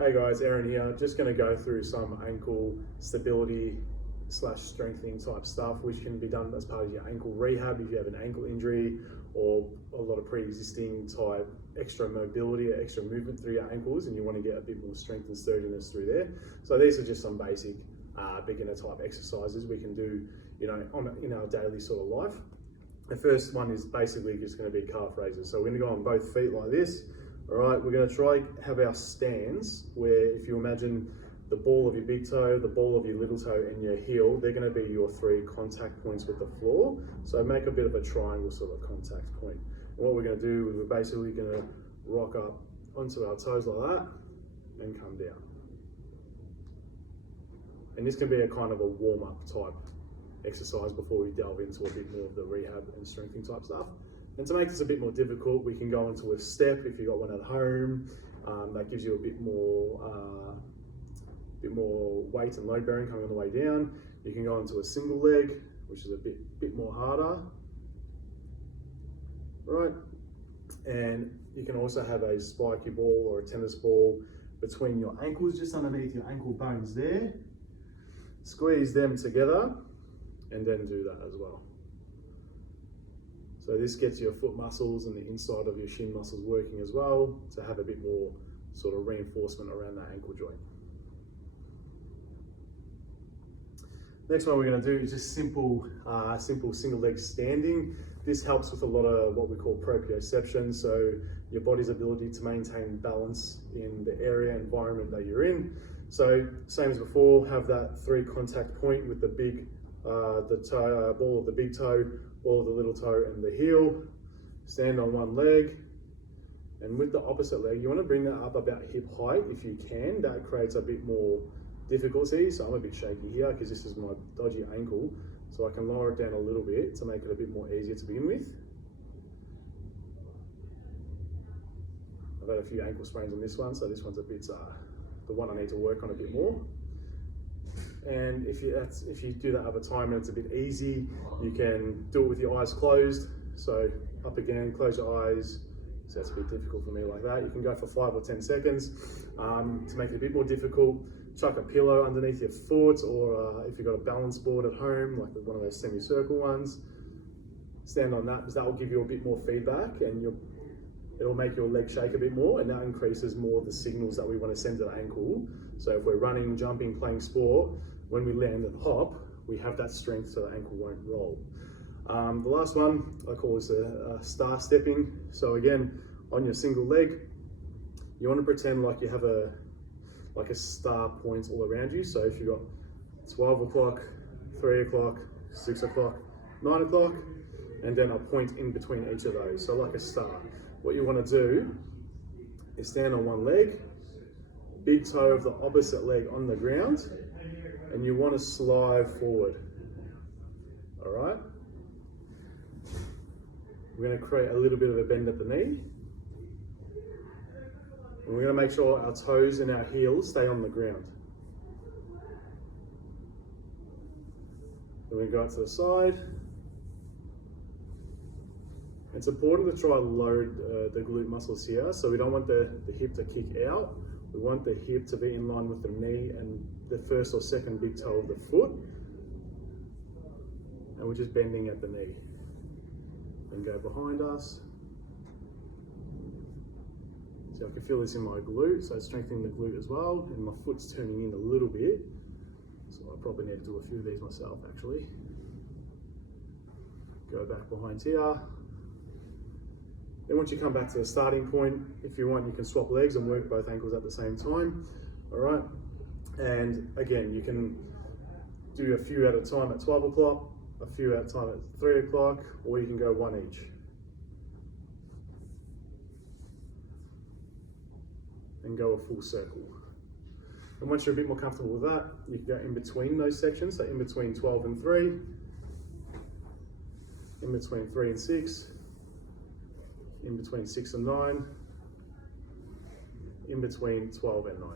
Hey guys, Eren here. Just going to go through some ankle stability slash strengthening type stuff, which can be done as part of your ankle rehab if you have an ankle injury or a lot of pre-existing type extra mobility or extra movement through your ankles, and you want to get a bit more strength and sturdiness through there. So these are just some basic beginner type exercises we can do, in our daily sort of life. The first one is basically just going to be calf raises. So we're going to go on both feet like this. All right, we're going to try have our stance where, if you imagine the ball of your big toe, the ball of your little toe, and your heel, they're going to be your three contact points with the floor. So make a bit of a triangle sort of contact point. And what we're going to do is we're basically going to rock up onto our toes like that and come down. And this can be a kind of a warm-up type exercise before we delve into a bit more of the rehab and strengthening type stuff. And to make this a bit more difficult, we can go into a step if you've got one at home. That gives you a bit more weight and load bearing coming on the way down. You can go into a single leg, which is a bit more harder. Right, and you can also have a spiky ball or a tennis ball between your ankles, just underneath your ankle bones there. Squeeze them together and then do that as well. So this gets your foot muscles and the inside of your shin muscles working as well to have a bit more sort of reinforcement around that ankle joint. Next one we're going to do is just simple single leg standing. This helps with a lot of what we call proprioception, so your body's ability to maintain balance in the area environment that you're in. So same as before, have that three contact point with the ball of the big toe, ball of the little toe, and the heel. Stand on one leg, and with the opposite leg, you want to bring that up about hip height if you can. That creates a bit more difficulty. So I'm a bit shaky here because this is my dodgy ankle, so I can lower it down a little bit to make it a bit more easier to begin with. I've had a few ankle sprains on this one, so this one's a bit the one I need to work on a bit more. And if you do that other time and it's a bit easy, you can do it with your eyes closed. So up again, close your eyes. So that's a bit difficult for me like that. You can go for 5 or 10 seconds. To make it a bit more difficult, chuck a pillow underneath your foot, or if you've got a balance board at home, like one of those semicircle ones, stand on that, because that will give you a bit more feedback and it'll make your leg shake a bit more, and that increases more of the signals that we want to send to the ankle. So if we're running, jumping, playing sport, when we land and hop, we have that strength so the ankle won't roll. The last one, I call this a star stepping. So again, on your single leg, you want to pretend like you have a star points all around you. So if you've got 12 o'clock, 3 o'clock, 6 o'clock, 9 o'clock, and then a point in between each of those, so like a star. What you want to do is stand on one leg, big toe of the opposite leg on the ground, and you want to slide forward. All right? We're going to create a little bit of a bend at the knee. And we're going to make sure our toes and our heels stay on the ground. Then we go out to the side. It's important to try and load the glute muscles here. So we don't want the hip to kick out. We want the hip to be in line with the knee and the first or second big toe of the foot. And we're just bending at the knee. Then go behind us. So I can feel this in my glute, so it's strengthening the glute as well. And my foot's turning in a little bit. So I probably need to do a few of these myself actually. Go back behind here. Then once you come back to the starting point, if you want, you can swap legs and work both ankles at the same time. All right. And again, you can do a few at a time at 12 o'clock, a few at a time at 3 o'clock, or you can go one each. And go a full circle. And once you're a bit more comfortable with that, you can go in between those sections. So in between 12 and 3, in between 3 and 6, in between 6 and 9, in between 12 and 9.